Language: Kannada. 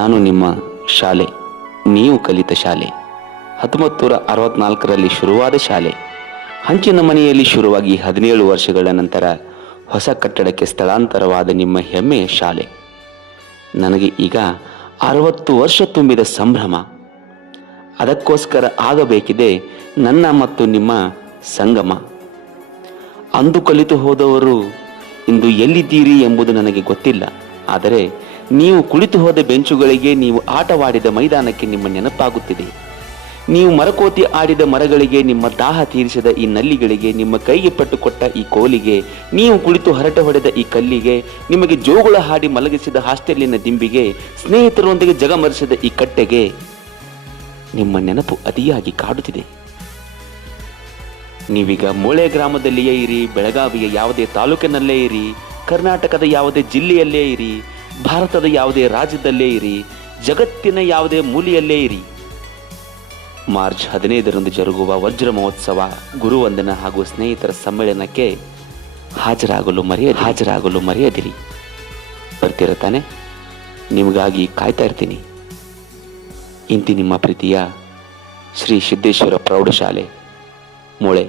ನಾನು ನಿಮ್ಮ ಶಾಲೆ, ನೀವು ಕಲಿತ ಶಾಲೆ. 1964ರಲ್ಲಿ ಶುರುವಾದ ಶಾಲೆ ಹಂಚಿನ ಮನೆಯಲ್ಲಿ ಶುರುವಾಗಿ 17 ವರ್ಷಗಳ ನಂತರ ಹೊಸ ಕಟ್ಟಡಕ್ಕೆ ಸ್ಥಳಾಂತರವಾದ ನಿಮ್ಮ ಹೆಮ್ಮೆಯ ಶಾಲೆ. ನನಗೆ ಈಗ 60 ವರ್ಷ ತುಂಬಿದ ಸಂಭ್ರಮ. ಅದಕ್ಕೋಸ್ಕರ ಆಗಬೇಕಿದೆ ನನ್ನ ಮತ್ತು ನಿಮ್ಮ ಸಂಗಮ. ಅಂದು ಕಲಿತು ಹೋದವರು ಇಂದು ಎಲ್ಲಿದ್ದೀರಿ ಎಂಬುದು ನನಗೆ ಗೊತ್ತಿಲ್ಲ. ಆದರೆ ನೀವು ಕುಳಿತು ಹೋದ ಬೆಂಚುಗಳಿಗೆ, ನೀವು ಆಟವಾಡಿದ ಮೈದಾನಕ್ಕೆ ನಿಮ್ಮ ನೆನಪಾಗುತ್ತಿದೆ. ನೀವು ಮರಕೋತಿ ಆಡಿದ ಮರಗಳಿಗೆ, ನಿಮ್ಮ ದಾಹ ತೀರಿಸಿದ ಈ ನಲ್ಲಿಗಳಿಗೆ, ನಿಮ್ಮ ಕೈಗೆ ಪಟ್ಟುಕೊಟ್ಟ ಈ ಕೋಲಿಗೆ, ನೀವು ಕುಳಿತು ಹರಟೆ ಹೊಡೆದ ಈ ಕಲ್ಲಿಗೆ, ನಿಮಗೆ ಜೋಗುಳ ಹಾಡಿ ಮಲಗಿಸಿದ ಹಾಸ್ಟೆಲಿನ ದಿಂಬಿಗೆ, ಸ್ನೇಹಿತರೊಂದಿಗೆ ಜಗಮರಿಸಿದ ಈ ಕಟ್ಟೆಗೆ ನಿಮ್ಮ ನೆನಪು ಅತಿಯಾಗಿ ಕಾಡುತ್ತಿದೆ. ನೀವೀಗ ಮೂಳೆ ಗ್ರಾಮದಲ್ಲಿಯೇ ಇರಿ, ಬೆಳಗಾವಿಯ ಯಾವುದೇ ತಾಲೂಕಿನಲ್ಲೇ ಇರಿ, ಕರ್ನಾಟಕದ ಯಾವುದೇ ಜಿಲ್ಲೆಯಲ್ಲೇ ಇರಿ, ಭಾರತದ ಯಾವುದೇ ರಾಜ್ಯದಲ್ಲೇ ಇರಿ, ಜಗತ್ತಿನ ಯಾವುದೇ ಮೂಲೆಯಲ್ಲೇ ಇರಿ, ಮಾರ್ಚ್ 15ರಂದು ಜರುಗುವ ವಜ್ರ ಮಹೋತ್ಸವ, ಗುರುವಂದನ ಹಾಗೂ ಸ್ನೇಹಿತರ ಸಮ್ಮೇಳನಕ್ಕೆ ಹಾಜರಾಗಲು ಮರೆಯದಿರಿ. ಬರ್ತೀರ ತಾನೆ? ನಿಮಗಾಗಿ ಕಾಯ್ತಾ ಇರ್ತೀನಿ. ಇಂತಿ ನಿಮ್ಮ ಪ್ರೀತಿಯ ಶ್ರೀ ಸಿದ್ದೇಶ್ವರ ಪ್ರೌಢಶಾಲೆ ಮೂಳೆ.